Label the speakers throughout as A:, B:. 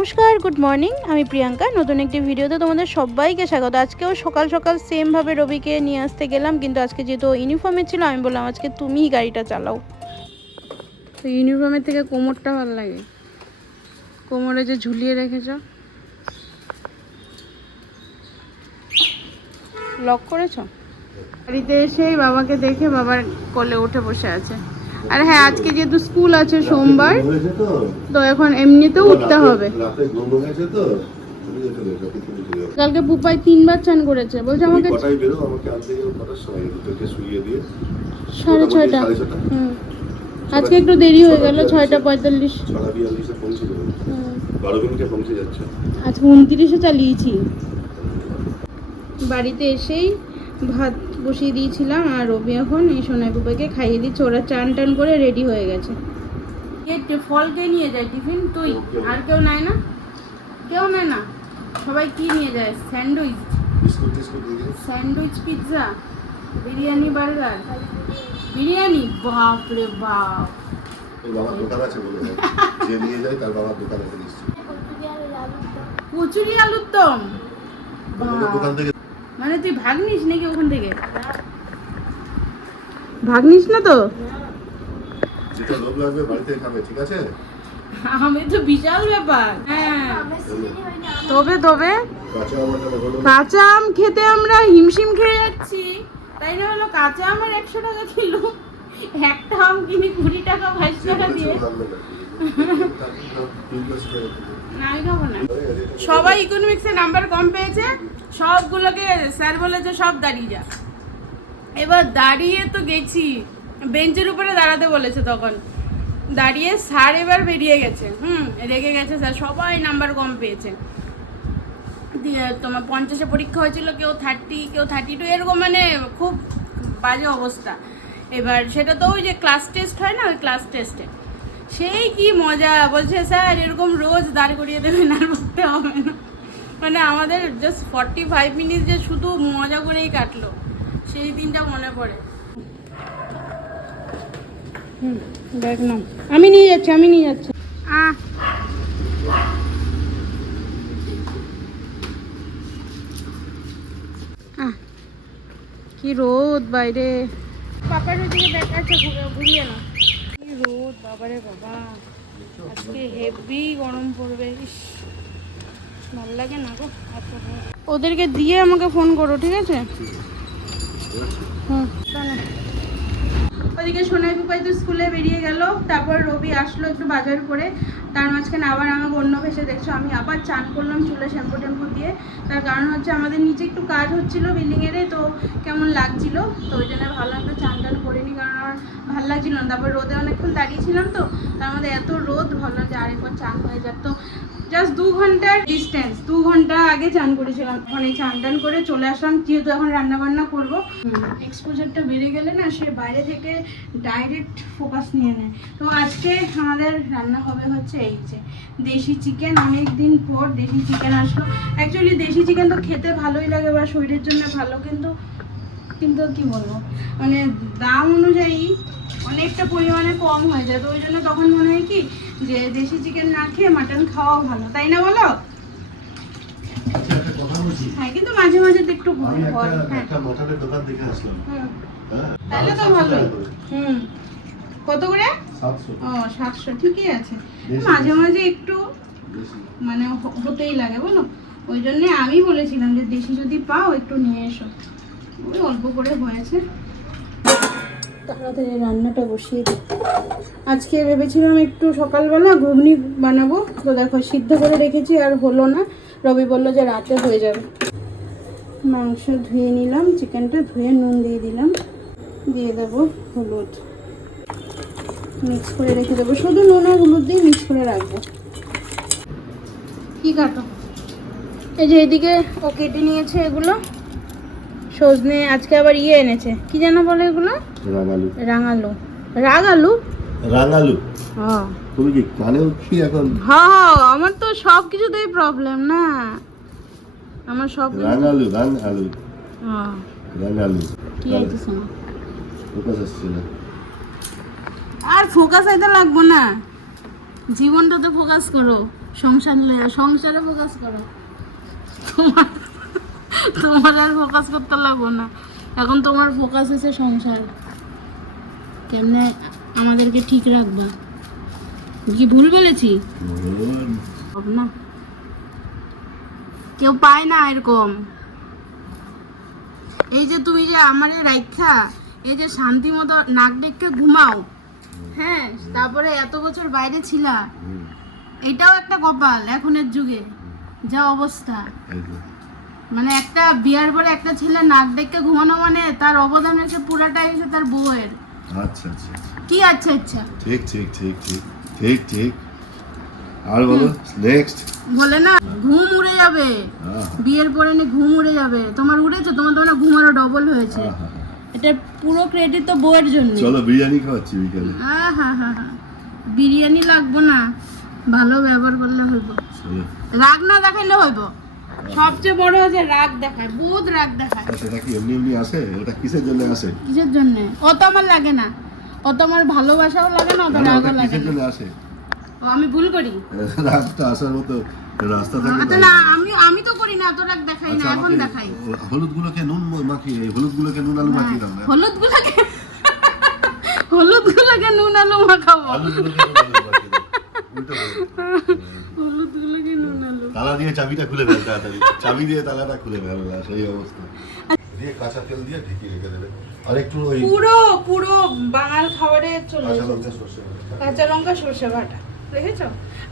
A: নমস্কার good morning আমি প্রিয়াঙ্কা। নতুন একটি ভিডিওতে তোমাদের সবাইকে স্বাগত। আজকেও সকাল সকাল সেমভাবে রবিকে নিয়ে আসতে গেলাম কিন্তু আজকে যেহেতু ইউনিফর্মে ছিল আমি বললাম আজকে তুমিই গাড়িটা চালাও। তো ইউনিফর্মের থেকে কোমরটা ভালো লাগে। কোমরে যে ঝুলিয়ে রেখেছ। লক করেছ? বাড়িতে এসেই বাবাকে দেখে বাবার কোলে উঠে বসে আছে। আর হ্যাঁ আজকে যেহেতু স্কুল আছে সোমবার
B: তো
A: এখন এমনিতেও উঠতে হবে। কালকে পুপাই তিনবার চান করেছে বলছে আমাকে সাড়ে ছয়টা। আজকে একটু দেরি হয়ে গেল ছয়টা পঁয়তাল্লিশ। আজকে উনত্রিশে চালিয়েছি। বাড়িতে এসেই ভাত বসিয়ে দিয়েছিলাম আর রবি এখন এই সোনাই পুপাকে খাইয়ে দিচ্ছে। ওরা চান টান করে রেডি হয়ে গেছে। কে ফল কে নিয়ে যায় টিফিন? তুই। আর কেউ নেয় না? কেউ নেয় না? সবাই কি নিয়ে যায়? Sandwich. Sandwich pizza biryani burger. Biryani? বাপ। রে বাপ
B: বাবার দোকান আছে বলে যে নিয়ে যায় তার বাবার দোকান আছে নিশ্চয়ই।
A: কচুরি আলুর দম
B: ওর দোকান থেকে
A: মানে তুই ভাগ নিস নাকি ওখান থেকে? ভাগ নিস না তো?
B: যেটা লোক লাগবে বাড়িতে খাবে ঠিক আছে?
A: আমি তো বিশাল ব্যাপার। হ্যাঁ। তবে তবে।
B: কাঁচা
A: আম খেতে আমরা হিমশিম খেয়ে যাচ্ছি। তাই না হলো কাঁচা আমার একশো টাকা কিলো। একটা আম কিনি কুড়ি টাকা বাইশ টাকা দিয়ে। সবাই ইকোনমিক্সে নাম্বার কম পেয়েছে? সবগুলোকে স্যার বলেছে সব দাঁড়িয়ে যা। এবার দাঁড়িয়ে তো গেছি। বেঞ্চের উপরে দাঁড়াতে বলেছে তখন। দাঁড়িয়ে স্যার এবার বেরিয়ে গেছে। হুম, রেগে গেছে স্যার। সবাই নাম্বার কম পেয়েছে। তোমার পঞ্চাশে পরীক্ষা হয়েছিল, কেউ থার্টি কেউ থার্টি টু এরকম মানে খুব বাজে অবস্থা। এবার সেটা তো ওই যে ক্লাস টেস্ট হয় না, ওই ক্লাস টেস্টে সেই কি মজা, বলছে স্যার, এরকম রোজ দাঁড় করিয়ে দেবেন, আর করতে হবে না। মানে আমাদের জাস্ট ফর্টি ফাইভ মিনিট যে শুধু মজা করেই কাটলো সেই দিনটা মনে পড়ে। হুম দেখ না। আমি নিয়ে যাচ্ছি আমি নিয়ে যাচ্ছি। আহ। কি রোদ বাইরে। পাপার ওইদিকে দেখ আচ্ছা ঘুরে- ঘুরিয়ে না কি রোদ বাবারে বাবা। আজকে হেভি গরম পড়বে ইস। ভালো লাগে না গো ওদেরকে দিয়ে আমাকে ফোন করো, ঠিক আছে? ওদিকে সোনাই পুপাই তো স্কুলে বেরিয়ে গেল, তারপর রবি আসলো একটু বাজার করে। তার মাঝখানে আবার আমাকে অন্য ভেসে দেখছ, আমি আবার চান করলাম চুলে শ্যাম্পু ট্যাম্পু দিয়ে। তার কারণ হচ্ছে আমাদের নিচে একটু কাজ হচ্ছিল বিল্ডিংয়ের তো কেমন লাগছিল, তো ওই জন্য ভালো একটু চান টান করিনি, কারণ আমার ভালো লাগছিল না। তারপর রোদে অনেকক্ষণ দাঁড়িয়েছিলাম তো, তার মধ্যে এত রোদ ভালো যে আরেকবার চান হয়ে যাক। তো জাস্ট দু ঘণ্টার ডিস্টেন্স দু ঘণ্টা আগে চান করেছিলাম। ওখানে চান টান করে চলে আসলাম, যেহেতু এখন রান্না বান্না করব এক্সপোজারটা বেড়ে গেলে না, সে বাইরে থেকে ডাইরেক্ট ফোকাস নিয়ে নেয়। তো আজকে আমাদের রান্না হবে হচ্ছে এই যে, দেশি চিকেন অনেক দিন পর দেশি চিকেন আসলো। অ্যাকচুয়ালি দেশি চিকেন তো খেতে ভালোই লাগে বা শরীরের জন্য ভালো, কিন্তু কিন্তু কি বলব? মানে দাম অনুযায়ী অনেকটা পরিমাণে কম হয়ে যায়। তো ওই জন্য তখন মনে হয় কি যে দেশি চিকেন না খেয়ে মাটন খাওয়াও ভালো। তাই না বলো?
B: আচ্ছা
A: হ্যাঁ কিন্তু মাঝে মাঝে তো একটু ভয় হয় হ্যাঁ।
B: একটা মটনের দোকান দেখে আসলাম।
A: তাহলে তো ভালো হুম। কত করে? ও সাতশো ঠিকই আছে। মাঝে মাঝে একটু মানে হতেই লাগে বলো? ওই জন্যে আমি বলেছিলাম যে দেশি যদি পাও একটু নিয়ে এসো। অল্প করে হয়েছে। তাড়াতাড়ি রান্নাটা বসিয়ে দিই। আজকে ভেবেছিলাম একটু সকালবেলা ঘুগনি বানাবো। তো দেখো সিদ্ধ করে রেখেছি আর হলো না। রবি বলল যে রাতে হয়ে যাবে। মাংস ধুয়ে নিলাম চিকেনটা ধুয়ে নুন দিয়ে দিলাম। দিয়ে দেবো হলুদ। মিক্স করে রেখে দেবো। শুধু নুন আর হলুদ দিয়ে মিক্স করে রাখব। কি কাটো? এই যে এদিকে ও কেটে নিয়েছে এগুলো। সজনে আজকে আবার ইয়ে এনেছে। কি যেন বলে এগুলো?
B: রাঙালু।
A: রাঙালু। রাগালু?
B: রাঙালু।
A: হ্যাঁ।
B: তুমি কি কানে উঠছি এখন?
A: হ্যাঁ আমার তো সব কিছুতেই প্রবলেম না। আমার সব
B: রাঙালু রাঙালু।
A: হ্যাঁ।
B: রাঙালু।
A: কি আছে শোনো
B: ফোকাস আসছে না।
A: আর ফোকাস আইতে লাগবো না। জীবনটাতে ফোকাস করো। সংসার লইয়া সংসারে ফোকাস করো। তোমার তোমার আর ফোকাস করতে লাগবো না। এখন তোমার ফোকাস হয়েছে সংসার। কেমনে আমাদেরকে ঠিক রাখবা? কি ভুল বলেছি? না। কেউ পায় না এরকম। এই যে তুমি যে আমারে রাইখা এই যে শান্তি মতো নাক ডেকে ঘুমাও। হ্যাঁ তারপরে এত বছর বাইরে ছিলা। এটাও একটা কপাল এখনের যুগে। যা অবস্থা। মানে একটা বিয়ার পরে একটা ছেলে নাক দেখে ঘুমানো মানে তার অবদান হচ্ছে পুরাটাই হচ্ছে তার বউয়ের।
B: আচ্ছা আচ্ছা
A: কি আচ্ছা ইচ্ছা?
B: ঠিক ঠিক ঠিক ঠিক ঠিক ঠিক। আর বলো নেক্সট
A: বলে না ঘুম উড়ে যাবে। বিয়ের পরে নি ঘুম উড়ে যাবে। তোমার উড়েছে তোমার তো না ঘুম আরও ডবল হয়েছে। এটা পুরো ক্রেডিট তো বউয়ের জন্য।
B: চলো বিরিয়ানি খাওয়াচ্ছি বিকালে।
A: বিরিয়ানি লাগবো না ভালো ব্যবহার করলে হইব। রাগ না দেখাইলে হইব। সবচেয়ে বড় হচ্ছে রাগ দেখায় বহুত রাগ দেখায়।
B: সেটা কি এমনি এমনি আসে? ওটা কিসের জন্য আসে?
A: কিসের জন্য? অত আমার লাগে না। অত আমার ভালোবাসাও লাগে না অত রাগও লাগে
B: কিসের জন্য আসে?
A: ও, আমি ভুল করি?
B: রাতটা আসার মতো রাস্তা থাকে
A: আচ্ছা না আমি আমি তো করি না এত রাগ দেখাই না
B: আচ্ছা
A: এখন দেখাই।
B: হলুদ গুলোকে নুন মাখিয়ে হলুদ গুলোকে নুন আলু মাখিয়ে দাও
A: হলুদ গুলাকে হলুদ গুলাকে নুন আলু মাখাবো।
B: আলু গুলোকে নুন আলু মাখিয়ে তালা দিয়ে চাবিটা খুলে ফেল তাড়াতাড়ি। চাবি দিয়ে তালাটা খুলে ফেল সেই অবস্থা। দিয়ে কাঁচা তেল দিয়ে ঢেকে রেখে দেবে। আর একটু ওই
A: পুরো পুরো বাঙাল খাবারে চলে
B: কাঁচা লঙ্কা সর্ষে বাটা।
A: কাঁচা লঙ্কা সর্ষে বাটা দেখেছ?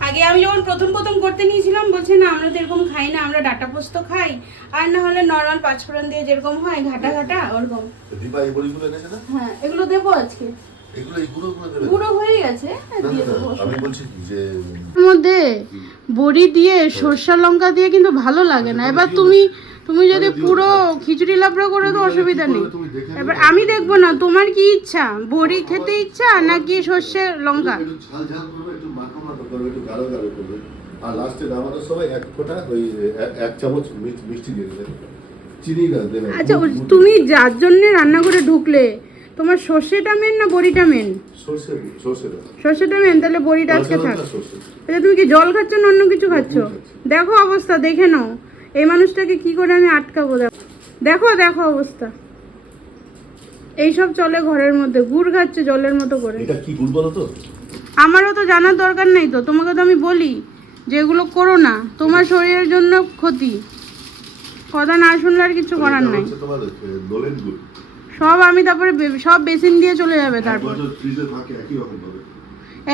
A: আগে আমি যখন প্রথম প্রথম করতে নিয়েছিলাম বলছে না আমরা তো এরকম খাই না আমরা ডাটা পোস্ত খাই আর না হলে নর্মাল পাঁচফোড়ন দিয়ে যেরকম হয় ঘাটা ঘাটা ওরকম।
B: দিবা এই বড়িগুলো এনেছে না?
A: হ্যাঁ এগুলো দেবো আজকে।
B: এগুলো এই গুঁড়োগুলো দেবে
A: গুঁড়ো হয়ে গেছে দিয়ে দেবো।
B: আমি বলছি কি যে
A: মধ্যে বড়ি দিয়ে সর্ষা লঙ্কা দিয়ে কিন্তু ভালো লাগে না। এবার তুমি তুমি যদি পুরো খিচুড়ি লাবড়া করে তো অসুবিধা নেই। এবার আমি দেখব না তোমার কি ইচ্ছা? বড়ি খেতে ইচ্ছা নাকি সর্ষে লঙ্কা?
B: ঝাল ঝাল করবে একটু মাখো মাখো করবে একটু গাঢ় গাঢ় করবে। আর লাস্টে নামানোর সময় এক ফোঁটা ওই এক- চামচ মিষ্টি- দিয়ে দেবে। চিনি না দেবে।
A: আচ্ছা তুমি যার জন্য রান্না করে ঢুকলে তোমার সর্ষেটা মেন না বড়িটা মেন সর্ষেটা মেন তাহলে বড়িটা আজকে থাক। আচ্ছা তুমি কি জল খাচ্ছ না অন্য কিছু খাচ্ছ? দেখো অবস্থা দেখে নাও। এই মানুষটাকে কি করে আমি আটকাবো দেখো। দেখো দেখো অবস্থা। এইসব চলে ঘরের মধ্যে গুড় খাচ্ছে জলের মতো করে।
B: এটা কি গুড় বলো তো?
A: আমারও তো জানার দরকার নেই তো তোমাকে তো আমি বলি যে এগুলো করো না তোমার শরীরের জন্য ক্ষতি। কথা না শুনলে আর কিছু করার নাই।
B: তোমার এ, নলেন গুড়।
A: সব আমি তারপরে সব বেসিন দিয়ে চলে যাবে তারপর।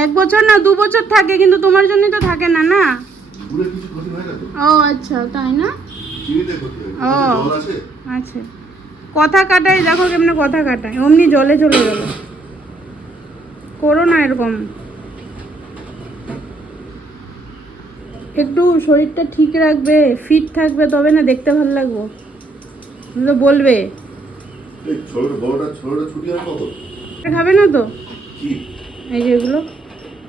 A: এক বছর না দু বছর থাকে কিন্তু তোমার জন্যই তো থাকে না না? ও আচ্ছা তাই না? ও।
B: আছে?
A: আচ্ছা কথা কাটাই দেখো কেমনে কথা কাটায়। অমনি জলে চলে গেল। করো না এরকম। একটু শরীরটা ঠিক রাখবে ফিট থাকবে তবে না দেখতে ভালো লাগবো। তো বলবে।
B: এই ছোট বড়টা ছোটটা ছুটি হয় কখন
A: খাবে না তো?
B: কি?
A: এই যে এগুলো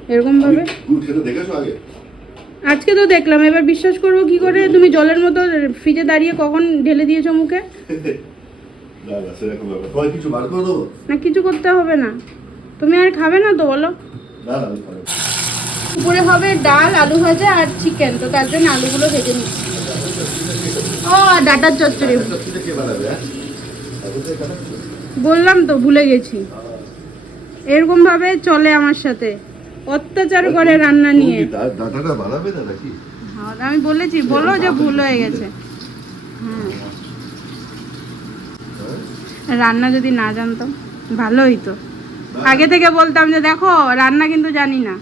A: এরকম ভাবে?
B: গুড় খেতে দেখেছ আগে?
A: আজকে তো দেখলাম এবার বিশ্বাস করব কি করে? তুমি জলের মতো ফ্রিজে দাঁড়িয়ে কখন ঢেলে দিয়েছ মুখে?
B: না কিছু
A: করতে হবে না। তুমি আর খাবে না তো বলো। উপরে হবে ডাল আলু ভাজা আর চিকেন। তো তার জন্য আলুগুলো ভেজে নিচ্ছি। ও ডাটার চচ্চড়ি। বললাম তো ভুলে গেছি। এরকম ভাবে চলে আমার সাথে। অত্যাচার করে রান্না নিয়ে।
B: না নাকি?
A: হ্যাঁ, আমি বলেছি বলো যে ভুল হয়ে গেছে। হ্যাঁ? রান্না যদি না জানতাম ভালো হইতো। আগে থেকে বলতাম যে দেখো রান্না কিন্তু জানি না।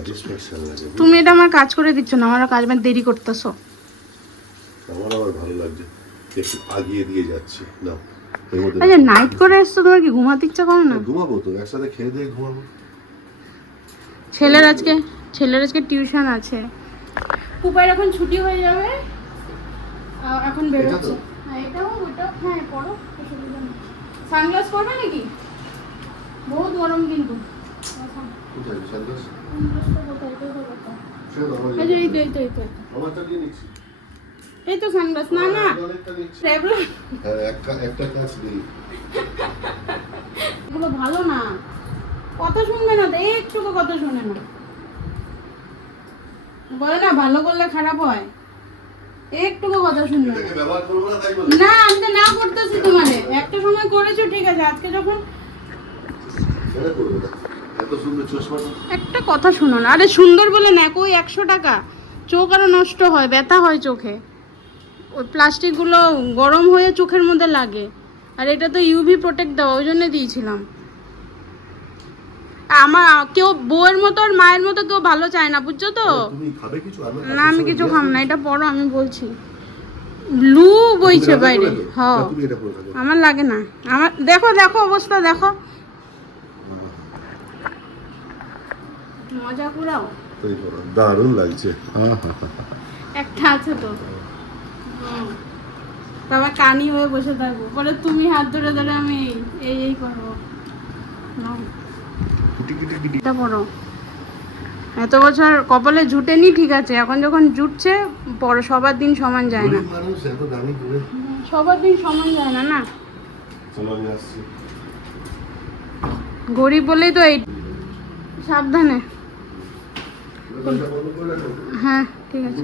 B: স্যাটিসফ্যাকশন লাগে
A: তুমি এটা আমার কাজ করে দিচ্ছ না আমার কাজ মানে দেরি করতেছো।
B: আমার আবার ভালো লাগছে। একটু আগিয়ে দিয়ে যাচ্ছি। না এর
A: আচ্ছা নাইট করে এসছো তোমার কি ঘুমাতে ইচ্ছা করো না?
B: ঘুমাবো তো একসাথে খেয়ে দিয়ে ঘুমাবো।
A: ছেলের আজকে ছেলের আজকে টিউশন আছে। কুপার এখন ছুটি হয়ে যাবে। এখন বেরোচ্ছে। হ্যাঁ এটাও ওটাও হ্যাঁ পড়ো। সানগ্লাস পরবে নাকি? বহুত গরম কিন্তু।
B: কোথায়? সানগ্লাস? আমার
A: এই তো সানগ্লাস না না
B: হ্যাঁ একটা একটা কাজ নেই।
A: এগুলো ভালো না। কথা শুনবে না তো কথা শুনে না বলে না ভালো করলে খারাপ হয়। একটুকু কথা শুনবে না আমি তো না করতেছি তোমারে। একটা সময় করেছ ঠিক আছে। আজকে যখন
B: এত সুন্দর
A: একটা কথা শোনো না। আরে সুন্দর বলে না ওই একশো টাকা। চোখ আরও নষ্ট হয় ব্যথা হয় চোখে। ওই প্লাস্টিকগুলো গরম হয়ে চোখের মধ্যে লাগে। আর এটা তো ইউভি প্রোটেক্ট দেওয়া ওই জন্য দিয়েছিলাম। আমার কেউ বউয়ের মতো আর মায়ের মতো কেউ ভালো চায় না বুঝছ তো? না আমি কিছু খাম না। এটা পড়ো আমি বলছি। লু বইছে বাইরে। হ আমার লাগে না। আমার দেখো দেখো অবস্থা দেখো। মজা পুরাও
B: তাই করো দারুণ লাগছে।
A: একটা আছে তো। তারপর কানি হয়ে বসে থাকব। পরে তুমি হাত ধরে ধরে আমি এই- এই করব। এটা পড়ো। এত বছর কপালে জুটেনি ঠিক আছে। এখন যখন জুটছে পরে সবার দিন সমান যায় না। সবার দিন সমান যায় না না? গরিব বলেই তো এই সাবধানে
B: দরজা বন্ধ করে রাখো
A: হ্যাঁ ঠিক আছে।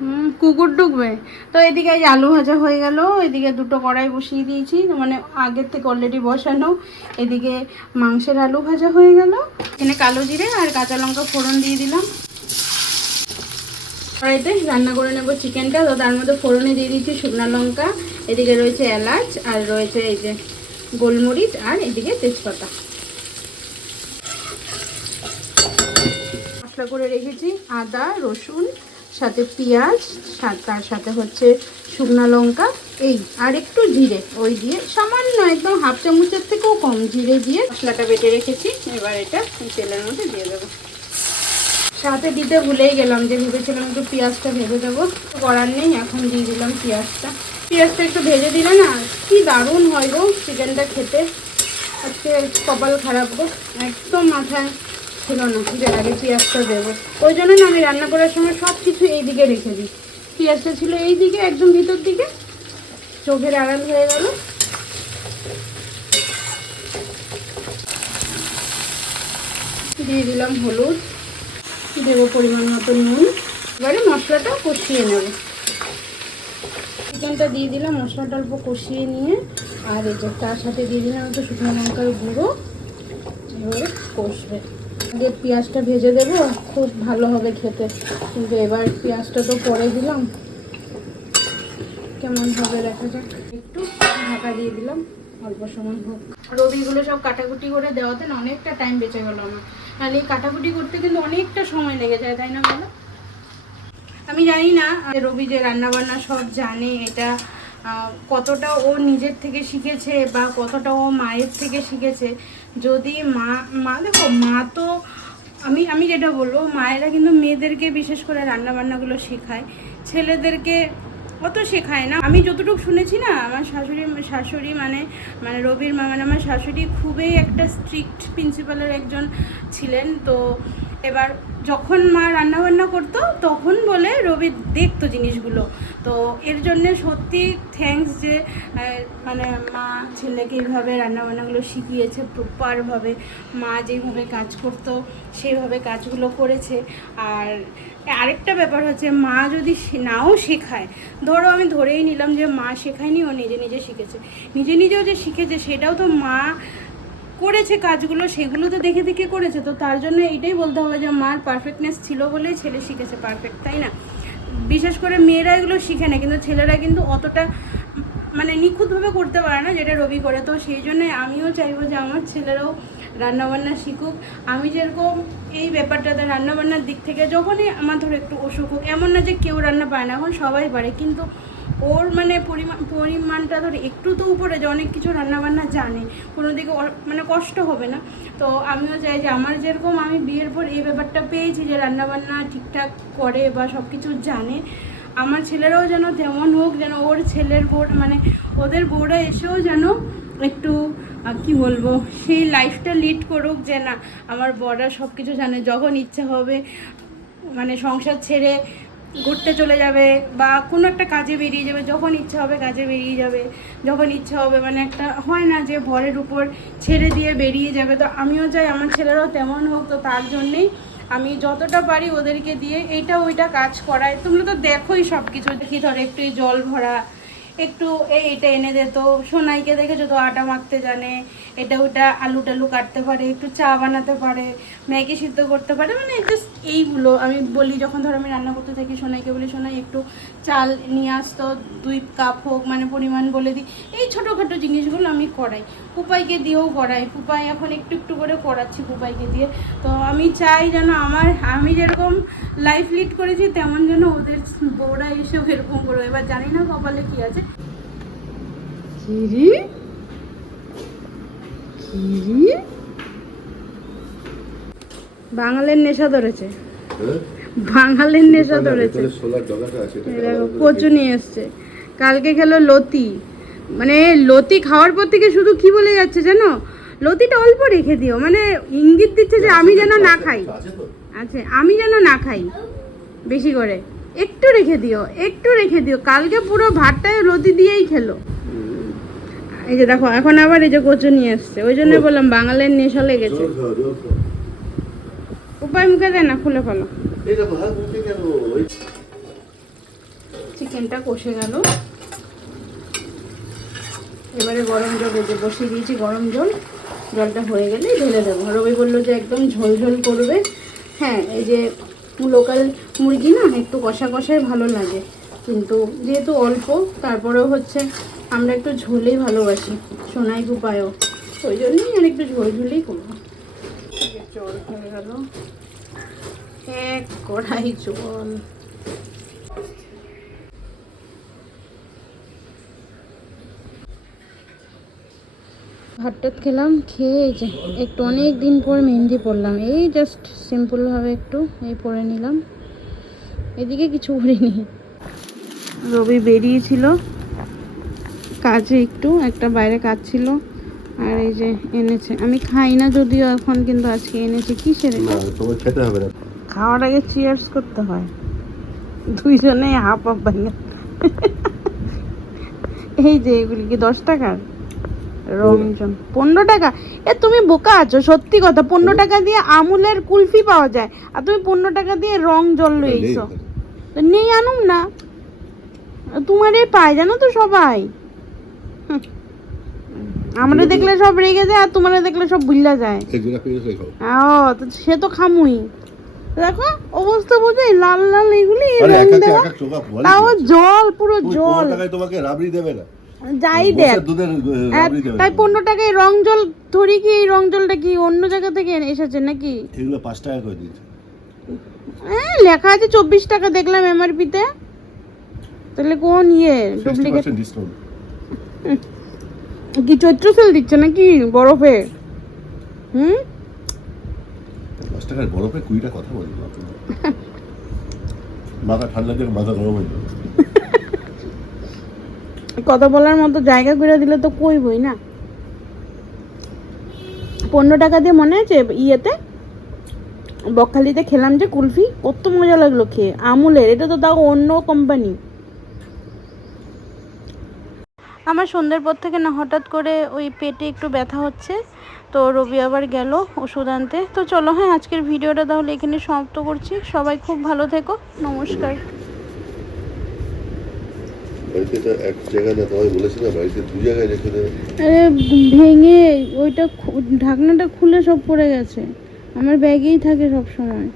A: হুম, কুকুর ঢুকবে। তো এদিকে এই আলু ভাজা হয়ে গেল এদিকে দুটো কড়াই বসিয়ে দিয়েছি মানে আগের থেকে অলরেডি বসানো। এদিকে মাংসের আলু ভাজা হয়ে গেল এখানে কালো জিরে আর কাঁচা লঙ্কা ফোড়ন দিয়ে দিলাম। কড়াইতে রান্না করে নেব চিকেনটা তো তার মধ্যে ফোড়নে দিয়ে দিচ্ছি শুকনো লঙ্কা এদিকে রয়েছে এলাচ আর রয়েছে এই যে গোলমরিচ আর এদিকে তেজপাতা। মশলা করে রেখেছি, আদা, রসুন, সাথে পেঁয়াজ তার সাথে হচ্ছে শুকনো লঙ্কা, এই, আর একটু জিরে, ওই দিয়ে সামান্য একদম হাফ চামচের থেকেও কম জিরে দিয়ে মশলাটা বেটে রেখেছি, এবার এটা তেলের মধ্যে দিয়ে দেবো। সাথে দিতে ভুলেই গেলাম যে ভেবেছিলাম একটু পেঁয়াজটা ভেজে দেবো করার নেই, এখন দিয়ে দিলাম পেঁয়াজটা। পেঁয়াজটা একটু ভেজে দিলে না, কি দারুণ হয় গো চিকেনটা খেতে। আজকে কপাল খারাপ গো, একদম মাথায় ছিল না যে আগে পেঁয়াজটা দেবো। ওই জন্য না আমি রান্না করার সময় সব কিছু এই দিকে রেখে দিই। পেঁয়াজটা ছিল এই দিকে একদম ভিতর দিকে। চোখের আড়াল হয়ে গেল। দিয়ে দিলাম হলুদ। দেবো পরিমাণ মতো নুন। এবারে মশলাটা কষিয়ে নেব। চিকেনটা দিয়ে দিলাম, মশলাটা অল্প কষিয়ে নিয়ে। আর এটা তার সাথে দিয়ে দিলাম একটু শুকনো লঙ্কার গুঁড়ো। এবারে কষবে। আগে পেঁয়াজটা ভেজে দেবো, খুব ভালো হবে খেতে। কিন্তু এবার পেঁয়াজটা তো পরে দিলাম। কেমন হবে দেখা যাক। একটু ঢাকা দিয়ে দিলাম, অল্প সময় হোক। রবিগুলো সব কাটাকুটি করে দেওয়াতে না অনেকটা টাইম বেঁচে গেল আমার। নাহলে এই কাটাকুটি করতে কিন্তু অনেকটা সময় লেগে যায়, তাই না বলো? আমি জানি না রবি যে রান্নাবান্না সব জানে এটা কতটা ও নিজের থেকে শিখেছে বা কতটা ও মায়ের থেকে শিখেছে। যদি মা মা দেখো, মা তো আমি আমি যেটা বলব, মায়েরা কিন্তু মেয়েদেরকে বিশেষ করে রান্নাবান্নাগুলো শেখায়, ছেলেদেরকে অত শেখায় না। আমি যতটুকু শুনেছি না, আমার শাশুড়ি শাশুড়ি মানে মানে রবির মা মানে আমার শাশুড়ি খুবই একটা স্ট্রিক্ট প্রিন্সিপালের একজন ছিলেন। তো এবার যখন মা রান্না বান্না করতো, তখন বলে রবি দেখতো জিনিসগুলো। তো এর জন্যে সত্যি থ্যাঙ্কস যে মানে মা ছেলেকে এইভাবে রান্নাবান্নাগুলো শিখিয়েছে প্রপারভাবে মা যেভাবে কাজ করতো সেইভাবে কাজগুলো করেছে। আর আরেকটা ব্যাপার হচ্ছে, মা যদি নাও শেখায়, ধরো আমি ধরেই নিলাম যে মা শেখায়নি, ও নিজে নিজে শিখেছে। নিজে নিজেও যে শিখেছে, সেটাও তো মা করেছে কাজগুলো, সেগুলো তো দেখে দেখে করেছে, তো তার জন্য এটাই বলতে হবে যে মার পারফেক্টনেস ছিল বলেই ছেলে শিখেছে পারফেক্ট তাই না? বিশেষ করে মেয়েরা এগুলো শিখে না, কিন্তু ছেলেরা কিন্তু অতটা মানে নিখুঁতভাবে করতে পারে না যেটা রবি করে, তো সেই জন্য আমিও চাইব যে আমার ছেলেরাও রান্নাবান্না শিখুক। আমি যেরকম এই ব্যাপারটাতে রান্নাবান্নার দিক থেকে যখনই আমার ধরো একটু অসুখ হোক, এমন না যে কেউ রান্না পারে না, এখন সবাই পারে, কিন্তু ওর মানে পরিমাণ পরিমাণটা ধর একটু তো উপরে যে অনেক কিছু রান্নাবান্না জানে, কোনো দিকে মানে কষ্ট হবে না। তো আমিও চাই যে আমার যেরকম আমি বিয়ের পর এই ব্যাপারটা পেয়েছি যে রান্নাবান্না ঠিকঠাক করে বা সব কিছু জানে, আমার ছেলেরাও যেন তেমন হোক যেন ওর ছেলের বোর্ড মানে ওদের বোর্ডে এসেও যেন একটু কি বলব, সেই লাইফটা লিড করুক যে না, আমার বড়রা সব কিছু জানে, যখন ইচ্ছে হবে মানে সংসার ছেড়ে ঘুরতে চলে যাবে বা কোনো একটা কাজে বেরিয়ে যাবে, যখন ইচ্ছা হবে কাজে বেরিয়ে যাবে, যখন ইচ্ছা হবে মানে একটা হয় না যে ভরের উপর ছেড়ে দিয়ে বেরিয়ে যাবে। তো আমিও চাই আমার ছেলেরাও তেমন হোক, তো তার জন্যেই আমি যতটা পারি ওদেরকে দিয়ে এইটা ওইটা কাজ করায়। তোমরা তো দেখোই সব কিছু দেখি ধর একটু জল ভরা একটু এই এটা এনে দিত সোনাইকে দেখেছ তো, আটা মাখতে জানে, এটা ওটা আলু টালু কাটতে পারে, একটু চা বানাতে পারে, ম্যাগি সিদ্ধ করতে পারে মানে জাস্ট এইগুলো। আমি বলি, যখন ধর আমি রান্না করতে থাকি, সোনাইকে বলি, সোনাই একটু চাল নিয়ে আসতো দুই কাপ হোক মানে পরিমাণ বলে দিই। এই ছোটোখাটো জিনিসগুলো আমি করাই। পুপাইকে দিয়েও করাই। পুপাই এখন একটু একটু করে করাচ্ছি পুপাইকে দিয়ে। তো আমি চাই যেন আমার, আমি যেরকম লাইফ লিড করেছি, তেমন যেন ওদের বউরা এসেও এরকম করবে এবার জানি না কপালে কি আছে। কিরি? কিরি? বাঙালির নেশা ধরেছে।
B: হ্যাঁ?
A: বাঙালির নেশা ধরেছে। কচু নিয়ে এসছে। কালকে খেলো লতি। মানে লতি খাওয়ার পর থেকে শুধু কি বলে যাচ্ছে জানো? লতিটা অল্প রেখে দিও। মানে ইঙ্গিত দিচ্ছে যে আমি যেন না খাই। আচ্ছা আমি যেন না খাই বেশি করে। একটু রেখে দিও একটু রেখে দিও। কালকে পুরো ভাতটায় লতি দিয়েই খেলো। এই যে দেখো এখন আবার এই যে কচু নিয়ে এসছে। ওই জন্য বললাম বাঙালির নেশা লেগেছে। উপায় মুখে দেয় না খুলে ফেলো। চিকেনটা কষে গেল। এবারে গরম জল এই যে বসিয়ে দিয়েছি গরম জল। জলটা হয়ে গেলে ঢেলে দেবো। রবি বলল যে একদম ঝোল ঝোল করবে। হ্যাঁ এই যে লোকাল মুরগি না একটু কষা কষাই ভালো লাগে। কিন্তু যেহেতু অল্প তারপরেও হচ্ছে আমরা একটু ঝোলেই ভালোবাসি সোনাই গুপায়ও ওই জন্যই আর একটু ঝোল ঝোলেই করব। জল হয়ে গেল। এক কড়াই জল ভাত টাত খেলাম খেয়ে এই যে একটু অনেক দিন পর মেহেন্দি পরলাম। এই জাস্ট সিম্পলভাবে একটু এই পরে নিলাম। এদিকে কিছু করিনি। রবি বেরিয়েছিল। কাজে একটু একটা বাইরে কাজ ছিল। আর এই যে এনেছে। আমি খাই না যদিও এখন কিন্তু আজকে এনেছে।
B: খেতে হবে
A: খাওয়ার আগে চিয়ার্স করতে হয়। দুইজনে হাফ হাফ ভাঙে এই যে এগুলি কি দশ টাকার রমজন পনেরো টাকা? এ তুমি বোকা আছো সত্যি কথা। পনেরো টাকা দিয়ে আমুলের কুলফি পাওয়া যায়। আর তুমি পনেরো টাকা দিয়ে রং জল লইছো। তো নেই আনুম না। তোমার এই পায় জানো তো সবাই। আমরা দেখলে সব রেগে যায় আর তোমার দেখলে সব ভুল্লা যায়। ও তো সে তো খামুই। দেখো অবস্থা বোঝে লাল লাল এগুলি তাও জল পুরো জল।
B: তোমাকে রাবড়ি দেবে না।
A: যাই দেখ। তাই পনেরো টাকায় রং জল ধরি কি এই রং জলটা কি অন্য জায়গা থেকে এসেছে নাকি?
B: এগুলো পাঁচ টাকা করে দিয়েছে।
A: হ্যাঁ লেখা আছে চব্বিশ টাকা দেখলাম এমআরপি তে। তাহলে কোন ইয়ে? ডুপ্লিকেট কি চৈত্র সেল দিচ্ছে নাকি বরফে? হুম?
B: টাকার বরফে কুড়িটা কথা বলি মাথা ঠান্ডা দিয়ে মাথা গরম হয়ে যাবে।
A: কথা বলার মতো জায়গা ঘুরে দিলে তো কইবই না। পনেরো টাকা দিয়ে মনে আছে ইয়েতে? বকখালিতে খেলাম যে কুলফি কত মজা লাগল খেয়ে। আমুলের এটা তো তাও অন্য কোম্পানি আমার সন্ধ্যের পর থেকে না হঠাৎ করে ওই পেটে একটু ব্যথা হচ্ছে। তো রবি আবার গেল ওষুধ আনতে। তো চলো হ্যাঁ আজকের ভিডিওটা তাহলে এখানে সমাপ্ত করছি। সবাই খুব ভালো থেকো। নমস্কার।
B: এক জায়গায় না তোমায় বাড়িতে দু জায়গায় রেখে
A: আরে ভেঙে ওইটা ঢাকনাটা খুলে সব পড়ে গেছে। আমার ব্যাগেই থাকে সব সময়